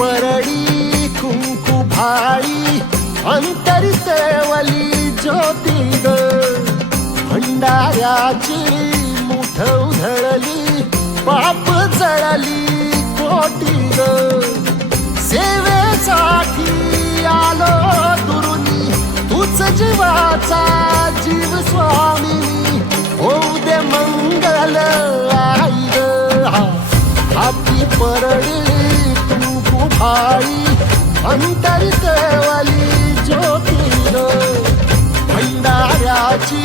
परळी कुंकू भाळी अंतरसेवली ज्योतिंद भंडाऱ्याची मुठ उधळली पाप जळली कोटी सेवेसाठी आलो दुरुनी तूच जीवाचा जीव स्वामी होऊ दे मंगल आई गी. परळी आई अंतरी केवली ज्योतीन भंडाऱ्याची